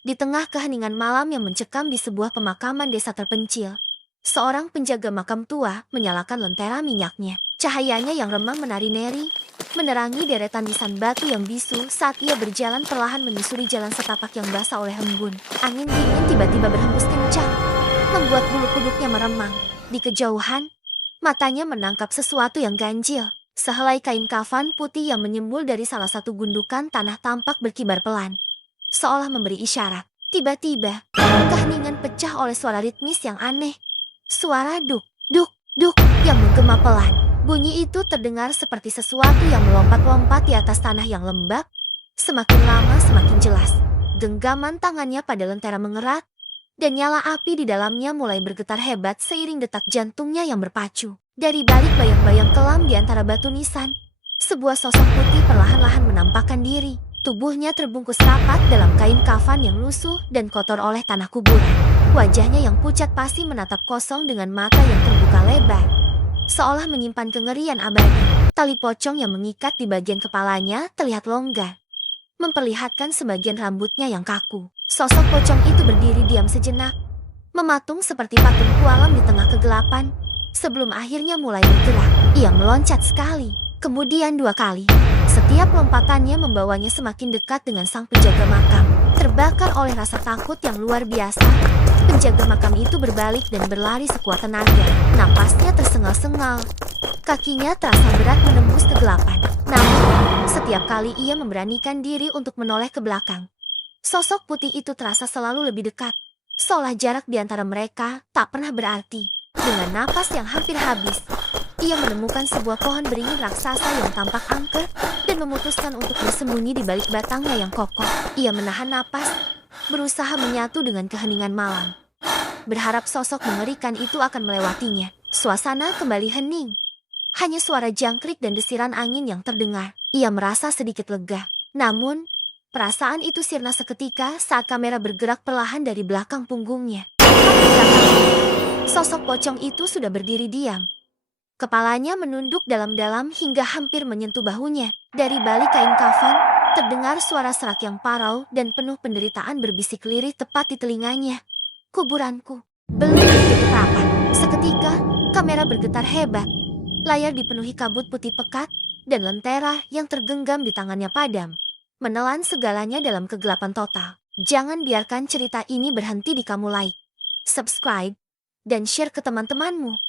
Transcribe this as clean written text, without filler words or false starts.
Di tengah keheningan malam yang mencekam di sebuah pemakaman desa terpencil, seorang penjaga makam tua menyalakan lentera minyaknya. Cahayanya yang remang menari-neri, menerangi deretan nisan batu yang bisu saat ia berjalan perlahan menyusuri jalan setapak yang basah oleh embun. Angin dingin tiba-tiba berhembus kencang, membuat bulu kuduknya meremang. Di kejauhan, matanya menangkap sesuatu yang ganjil. Sehelai kain kafan putih yang menyembul dari salah satu gundukan tanah tampak berkibar pelan, seolah memberi isyarat. Tiba-tiba, keheningan pecah oleh suara ritmis yang aneh. Suara duk, duk, duk yang menggema pelan. Bunyi itu terdengar seperti sesuatu yang melompat-lompat di atas tanah yang lembab. Semakin lama semakin jelas. Genggaman tangannya pada lentera mengerat, dan nyala api di dalamnya mulai bergetar hebat seiring detak jantungnya yang berpacu. Dari balik bayang-bayang kelam di antara batu nisan, sebuah sosok putih perlahan-lahan menampakkan diri. Tubuhnya terbungkus rapat dalam kain kafan yang lusuh dan kotor oleh tanah kuburan. Wajahnya yang pucat pasi menatap kosong dengan mata yang terbuka lebar, seolah menyimpan kengerian abadi. Tali pocong yang mengikat di bagian kepalanya terlihat longgar, memperlihatkan sebagian rambutnya yang kaku. Sosok pocong itu berdiri diam sejenak, mematung seperti patung kualam di tengah kegelapan, sebelum akhirnya mulai bergerak. Ia meloncat sekali, kemudian dua kali. Setiap lompatannya membawanya semakin dekat dengan sang penjaga makam. Terbakar oleh rasa takut yang luar biasa, penjaga makam itu berbalik dan berlari sekuat tenaga. Napasnya tersengal-sengal, kakinya terasa berat menembus kegelapan. Namun, setiap kali ia memberanikan diri untuk menoleh ke belakang, sosok putih itu terasa selalu lebih dekat, seolah jarak di antara mereka tak pernah berarti. Dengan napas yang hampir habis, ia menemukan sebuah pohon beringin raksasa yang tampak angker dan memutuskan untuk bersembunyi di balik batangnya yang kokoh. Ia menahan napas, berusaha menyatu dengan keheningan malam, berharap sosok mengerikan itu akan melewatinya. Suasana kembali hening. Hanya suara jangkrik dan desiran angin yang terdengar. Ia merasa sedikit lega. Namun, perasaan itu sirna seketika saat kamera bergerak perlahan dari belakang punggungnya. Di belakangnya, sosok pocong itu sudah berdiri diam. Kepalanya menunduk dalam-dalam hingga hampir menyentuh bahunya. Dari balik kain kafan, terdengar suara serak yang parau dan penuh penderitaan berbisik lirih tepat di telinganya. Kuburanku belum ditutup rapat. Seketika, kamera bergetar hebat. Layar dipenuhi kabut putih pekat, dan lentera yang tergenggam di tangannya padam, menelan segalanya dalam kegelapan total. Jangan biarkan cerita ini berhenti di kamu. Like, subscribe, dan share ke teman-temanmu.